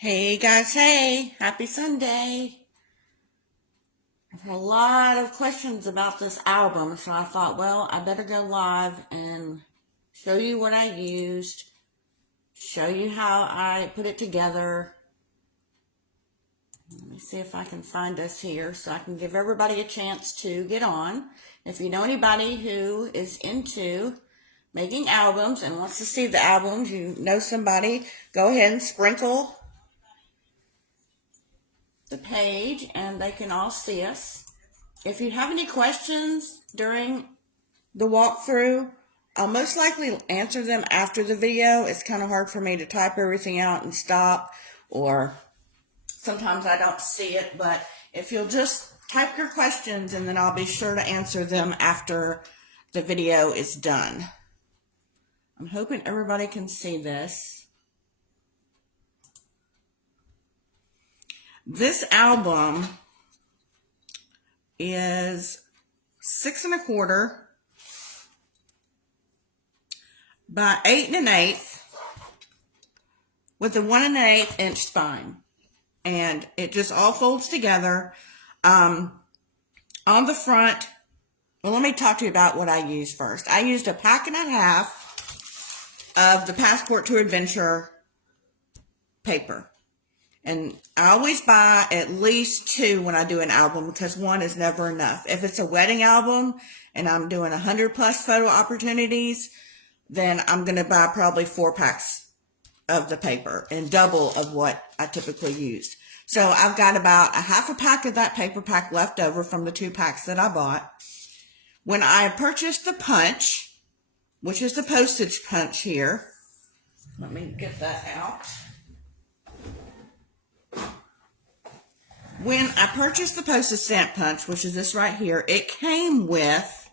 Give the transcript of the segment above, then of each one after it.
Hey guys, hey, happy Sunday. I've had a lot of questions about this album, so I thought, well, I better go live and show you what I used, show you how I put it together. Let me see if I can find us here so I can give everybody a chance to get on. If you know anybody who is into making albums and wants to see the albums, you know somebody, go ahead and sprinkle the page and they can all see us. If you have any questions during the walkthrough, I'll most likely answer them after the video. It's kind of hard for me to type everything out and stop, or sometimes I don't see it, but if you'll just type your questions and then I'll be sure to answer them after the video is done. I'm hoping everybody can see this. This album is 6 1/4 by 8 1/8 with a 1 1/8 inch spine, and it just all folds together. On the front, well, let me talk to you about what I used first. I used a pack and a half of the Passport to Adventure paper. And I always buy at least 2 when I do an album because 1 is never enough. If it's a wedding album and I'm doing 100 plus photo opportunities, then I'm going to buy probably 4 packs of the paper and double of what I typically use. So I've got about a half a pack of that paper pack left over from the 2 packs that I bought. When I purchased the punch, which is the postage punch here, let me get that out. When I purchased the postage stamp punch, which is this right here, it came with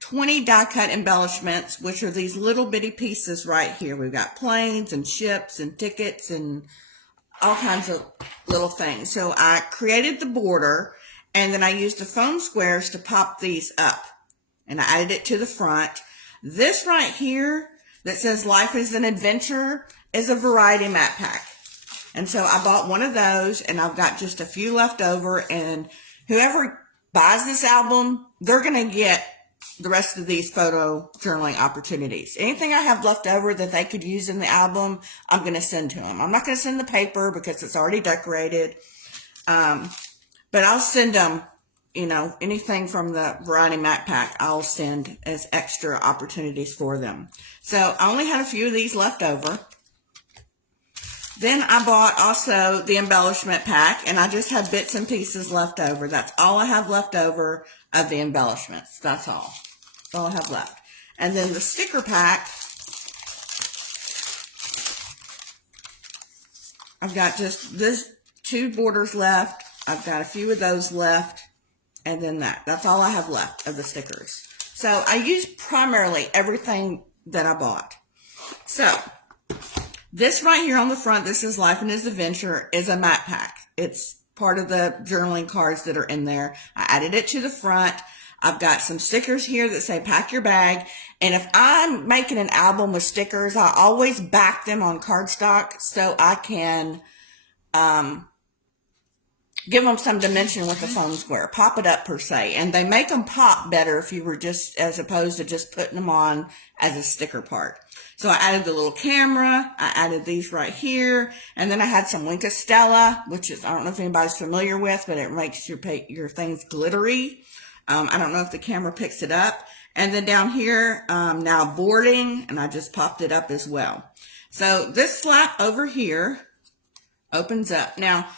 20 die cut embellishments, which are these little bitty pieces right here. We've got planes and ships and tickets and all kinds of little things. So I created the border, and then I used the foam squares to pop these up, and I added it to the front. This right here that says Life is an Adventure is a variety map pack. And so I bought one of those, and I've got just a few left over, and whoever buys this album, they're going to get the rest of these photo journaling opportunities. Anything I have left over that they could use in the album, I'm going to send to them. I'm not going to send the paper because it's already decorated, but I'll send them, anything from the variety map pack, I'll send as extra opportunities for them. So I only had a few of these left over. Then I bought also the embellishment pack, and I just had bits and pieces left over. That's all I have left over of the embellishments. That's all. That's all I have left. And then the sticker pack, I've got just this 2 borders left. I've got a few of those left, and then that's all I have left of the stickers. So I used primarily everything that I bought. So this right here on the front, this is Life and His Adventure, is a map pack. It's part of the journaling cards that are in there. I added it to the front. I've got some stickers here that say pack your bag. And if I'm making an album with stickers, I always back them on cardstock so I can give them some dimension with the foam square. Pop it up per se. And they make them pop better if you were as opposed to just putting them on as a sticker part. So I added the little camera, I added these right here, and then I had some Wink of Stella, which is, I don't know if anybody's familiar with, but it makes your things glittery. I don't know if the camera picks it up. And then down here, now boarding, and I just popped it up as well. So this flap over here opens up. Now,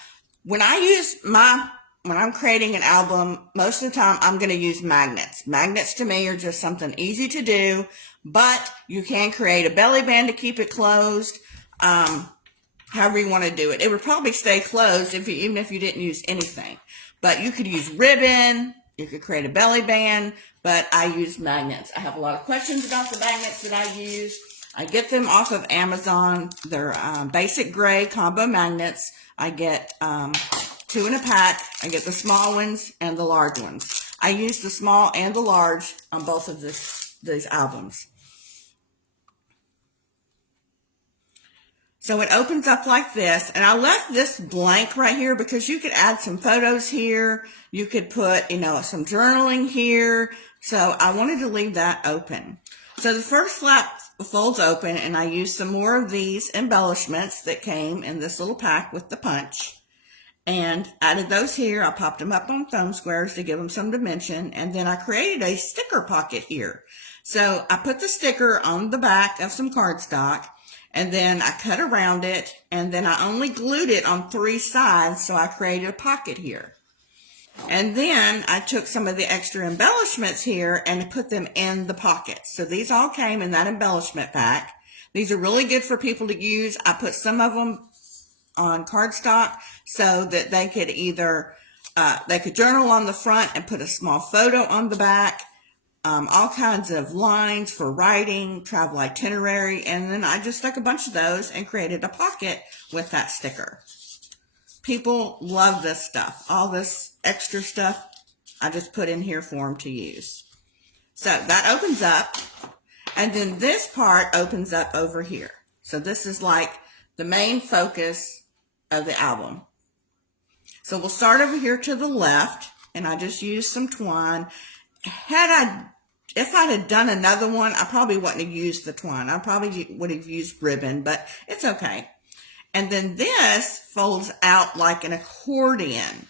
when I'm creating an album, most of the time I'm going to use magnets. Magnets to me are just something easy to do, but you can create a belly band to keep it closed, however you want to do it. It would probably stay closed even if you didn't use anything. But you could use ribbon, you could create a belly band, but I use magnets. I have a lot of questions about the magnets that I use. I get them off of Amazon. They're basic gray combo magnets. I get 2 in a pack. I get the small ones and the large ones. I use the small and the large on both of these albums. So it opens up like this, and I left this blank right here because you could add some photos here. You could put, some journaling here. So I wanted to leave that open. So the first flap folds open, and I used some more of these embellishments that came in this little pack with the punch, and added those here. I popped them up on foam squares to give them some dimension, and then I created a sticker pocket here. So I put the sticker on the back of some cardstock, and then I cut around it, and then I only glued it on 3 sides, so I created a pocket here. And then I took some of the extra embellishments here and put them in the pockets. So these all came in that embellishment pack. These are really good for people to use. I put some of them on cardstock so that they could either, they could journal on the front and put a small photo on the back. All kinds of lines for writing, travel itinerary, and then I just stuck a bunch of those and created a pocket with that sticker. People love this stuff. All this extra stuff I just put in here for them to use. So that opens up, and then this part opens up over here. So this is like the main focus of the album. So we'll start over here to the left, and I just used some twine. If I'd have done another one, I probably wouldn't have used the twine. I probably would have used ribbon, but it's okay. And then this folds out like an accordion.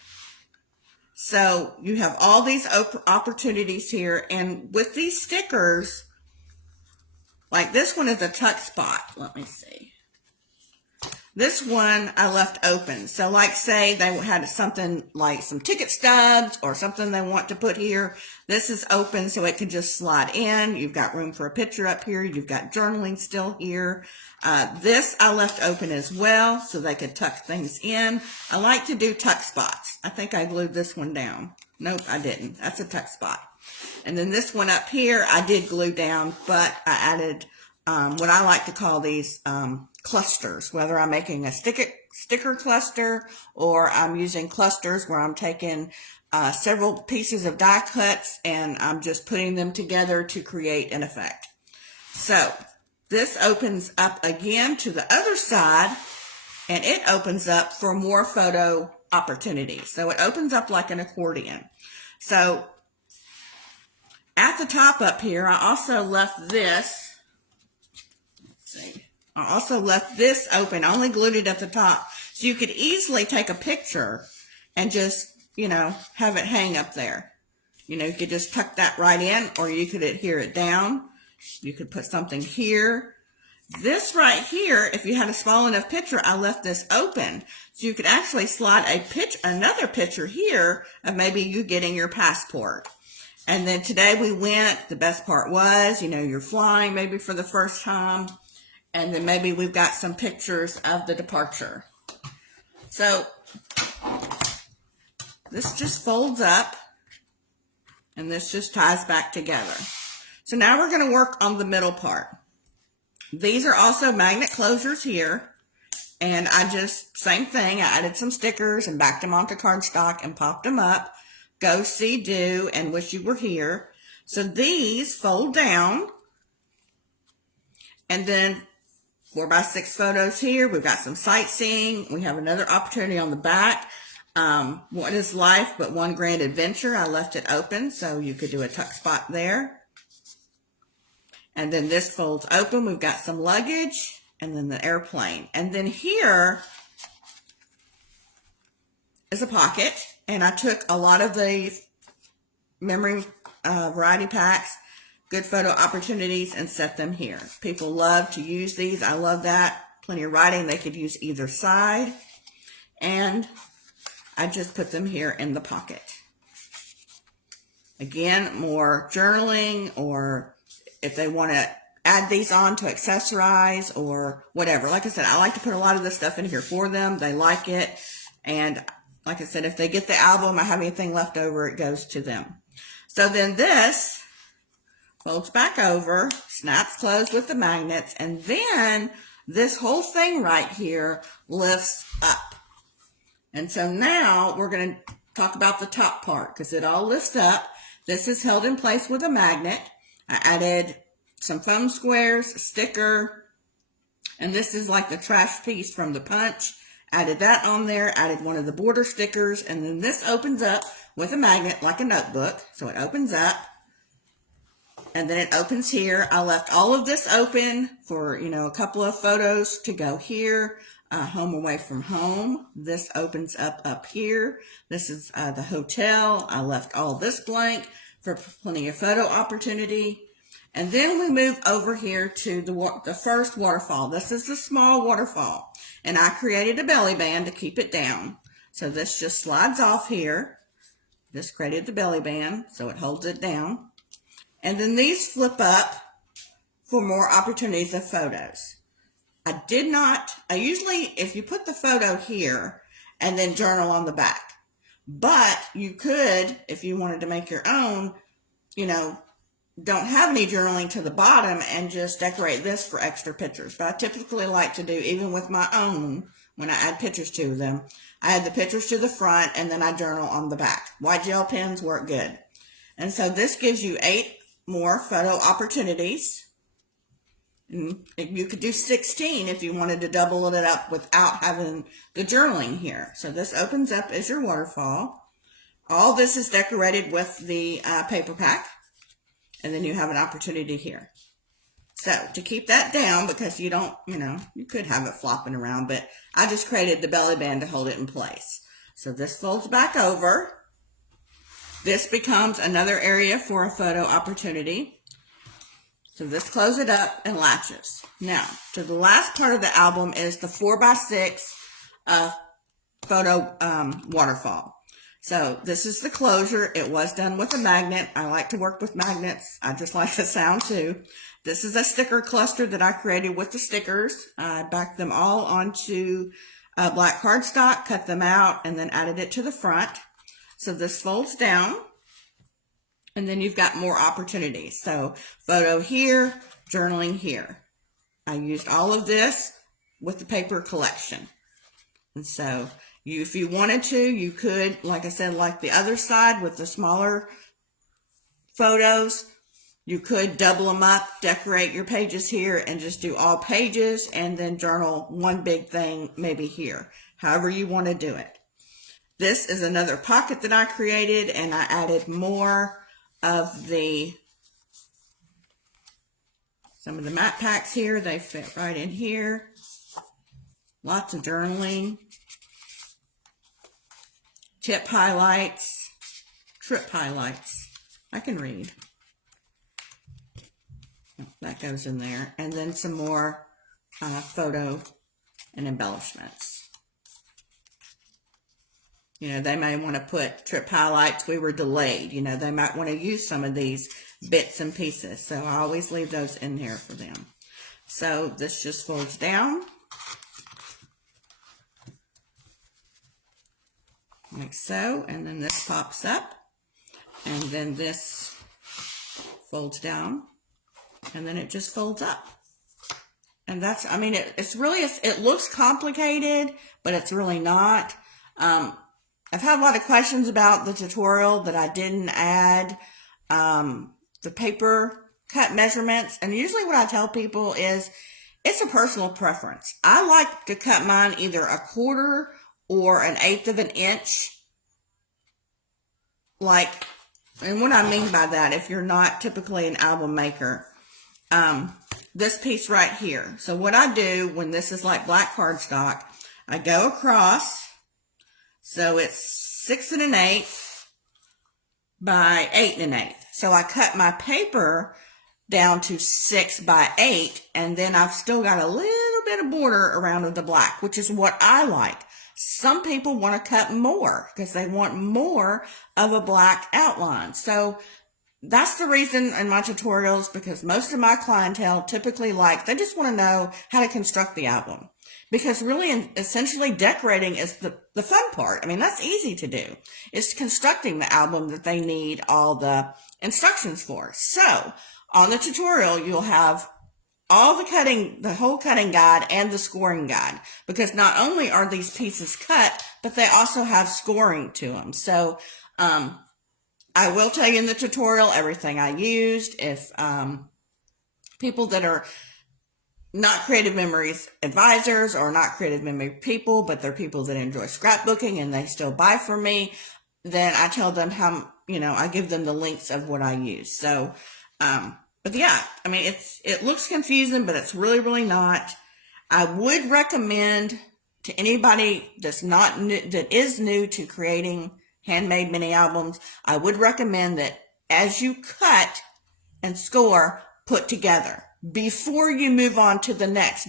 So you have all these opportunities here. And with these stickers, like this one is a tuck spot. Let me see. This one I left open. So like say they had something like some ticket stubs or something they want to put here. This is open so it can just slide in. You've got room for a picture up here. You've got journaling still here. This I left open as well so they could tuck things in. I like to do tuck spots. I think I glued this one down. Nope, I didn't. That's a tuck spot. And then this one up here I did glue down, but I added what I like to call these clusters, whether I'm making a sticker cluster or I'm using clusters where I'm taking several pieces of die cuts and I'm just putting them together to create an effect. So this opens up again to the other side, and it opens up for more photo opportunities. So it opens up like an accordion. So at the top up here, I also left this. I also left this open. I only glued it at the top. So you could easily take a picture and just, have it hang up there. You could just tuck that right in, or you could adhere it down. You could put something here. This right here, if you had a small enough picture, I left this open. So you could actually slide another picture here of maybe you getting your passport. And then today we went, the best part was, you're flying maybe for the first time. And then maybe we've got some pictures of the departure. So this just folds up, and this just ties back together. So now we're going to work on the middle part. These are also magnet closures here. And I just, same thing, I added some stickers and backed them onto cardstock and popped them up. Go, see, do, and wish you were here. So these fold down. And then 4x6 photos here. We've got some sightseeing. We have another opportunity on the back. What is life but one grand adventure? I left it open so you could do a tuck spot there. And then this folds open. We've got some luggage and then the airplane. And then here is a pocket. And I took a lot of the memory variety packs, good photo opportunities, and set them here. People love to use these. I love that. Plenty of writing. They could use either side. And I just put them here in the pocket. Again, more journaling, or if they want to add these on to accessorize or whatever. Like I said, I like to put a lot of this stuff in here for them. They like it. And like I said, if they get the album or have anything left over, it goes to them. So then this folds back over, snaps closed with the magnets, and then this whole thing right here lifts up. And so now we're going to talk about the top part because it all lifts up. This is held in place with a magnet. I added some foam squares, a sticker, And this is like the trash piece from the punch. Added that on there, added one of the border stickers, and then this opens up with a magnet like a notebook. So it opens up, and then it opens here. I left all of this open for, a couple of photos to go here. Home away from home. This opens up here. This is the hotel. I left all this blank for plenty of photo opportunity. And then we move over here to the first waterfall. This is the small waterfall. And I created a belly band to keep it down. So this just slides off here. Just created the belly band so it holds it down. And then these flip up for more opportunities of photos. I usually, if you put the photo here and then journal on the back. But you could, if you wanted to make your own, don't have any journaling to the bottom and just decorate this for extra pictures. But I typically like to do, even with my own, when I add pictures to them, I add the pictures to the front and then I journal on the back. White gel pens work good. And so this gives you 8 more photo opportunities. And you could do 16 if you wanted to double it up without having the journaling here. So this opens up as your waterfall. All this is decorated with the paper pack. And then you have an opportunity here. So to keep that down, because you don't, you could have it flopping around, but I just created the belly band to hold it in place. So this folds back over. This becomes another area for a photo opportunity. So this closes it up and latches. Now, to the last part of the album is the 4x6 photo waterfall. So this is the closure. It was done with a magnet. I like to work with magnets. I just like the sound too. This is a sticker cluster that I created with the stickers. I backed them all onto black cardstock, cut them out, and then added it to the front. So this folds down. And then you've got more opportunities. So photo here, journaling here. I used all of this with the paper collection. And so if you wanted to, you could, like I said, like the other side with the smaller photos, you could double them up, decorate your pages here, and just do all pages and then journal one big thing maybe here. However you want to do it. This is another pocket that I created, and I added more of some of the matte packs here. They fit right in here. Lots of journaling. Tip highlights. Trip highlights. I can read. That goes in there. And then some more photo and embellishments. They may want to put trip highlights. We were delayed. They might want to use some of these bits and pieces. So I always leave those in here for them. So this just folds down. Like so. And then this pops up. And then this folds down. And then it just folds up. And that's, it's really, it looks complicated, but it's really not. I've had a lot of questions about the tutorial that I didn't add the paper cut measurements. And usually what I tell people is it's a personal preference. I like to cut mine either 1/4 or 1/8 of an inch. And what I mean by that, if you're not typically an album maker, this piece right here. So what I do when this is like black cardstock, I go across. So it's 6 1/8 by 8 1/8. So I cut my paper down to 6 by 8, and then I've still got a little bit of border around the black, which is what I like. Some people want to cut more because they want more of a black outline. So that's the reason in my tutorials, because most of my clientele typically they just want to know how to construct the album. Because really, essentially, decorating is the fun part. That's easy to do. It's constructing the album that they need all the instructions for. So, on the tutorial, you'll have all the whole cutting guide and the scoring guide. Because not only are these pieces cut, but they also have scoring to them. So, I will tell you in the tutorial everything I used. If people that are not creative memories advisors or not creative memory people, but they're people that enjoy scrapbooking and they still buy from me, then I tell them how, I give them the links of what I use. So, but yeah, I mean, it looks confusing, but it's really, really not. I would recommend to anybody that's not new, that is new to creating handmade mini albums, I would recommend that as you cut and score, put together before you move on to the next.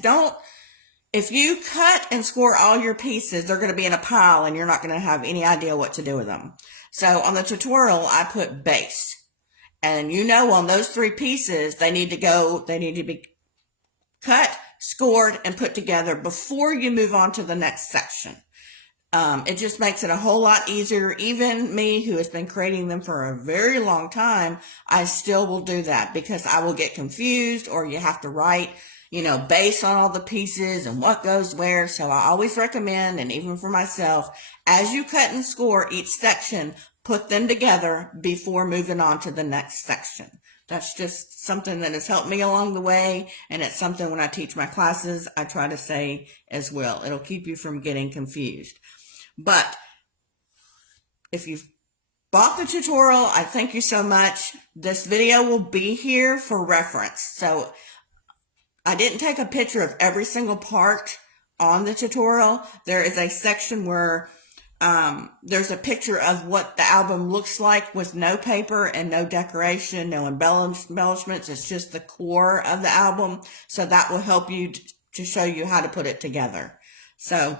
If you cut and score all your pieces, they're going to be in a pile and you're not going to have any idea what to do with them. So on the tutorial, I put base. And on those 3 pieces, they need to be cut, scored, and put together before you move on to the next section. It just makes it a whole lot easier. Even me, who has been creating them for a very long time, I still will do that because I will get confused, or you have to write, base on all the pieces and what goes where. So I always recommend, and even for myself, as you cut and score each section, put them together before moving on to the next section. That's just something that has helped me along the way, and it's something when I teach my classes, I try to say as well. It'll keep you from getting confused. But if you've bought the tutorial, I thank you so much. This video will be here for reference. So I didn't take a picture of every single part on the tutorial. There is a section where there's a picture of what the album looks like with no paper and no decoration, no embellishments. It's just the core of the album. So that will help you to show you how to put it together. So,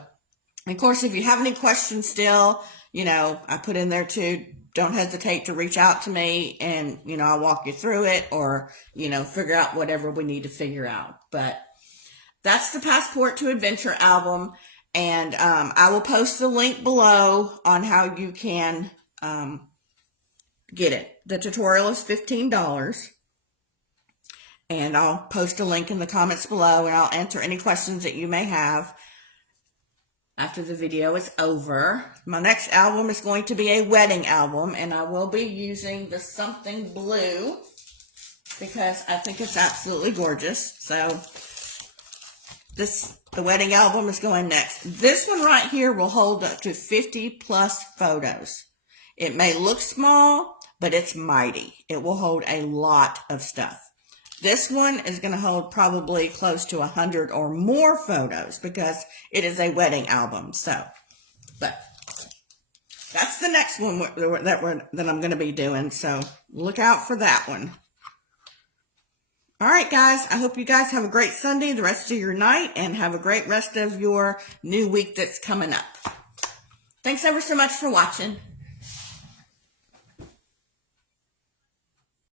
of course, if you have any questions still, I put in there too, don't hesitate to reach out to me and, I'll walk you through it or, figure out whatever we need to figure out. But that's the Passport to Adventure album. And I will post the link below on how you can get it. The tutorial is $15. And I'll post a link in the comments below, and I'll answer any questions that you may have after the video is over. My next album is going to be a wedding album, and I will be using the something blue because I think it's absolutely gorgeous. So the wedding album is going next. This one right here will hold up to 50 plus photos. It may look small, but it's mighty. It will hold a lot of stuff. This one is going to hold probably close to 100 or more photos because it is a wedding album. So, but that's the next one that I'm going to be doing. So look out for that one. All right, guys, I hope you guys have a great Sunday, the rest of your night, and have a great rest of your new week that's coming up. Thanks ever so much for watching.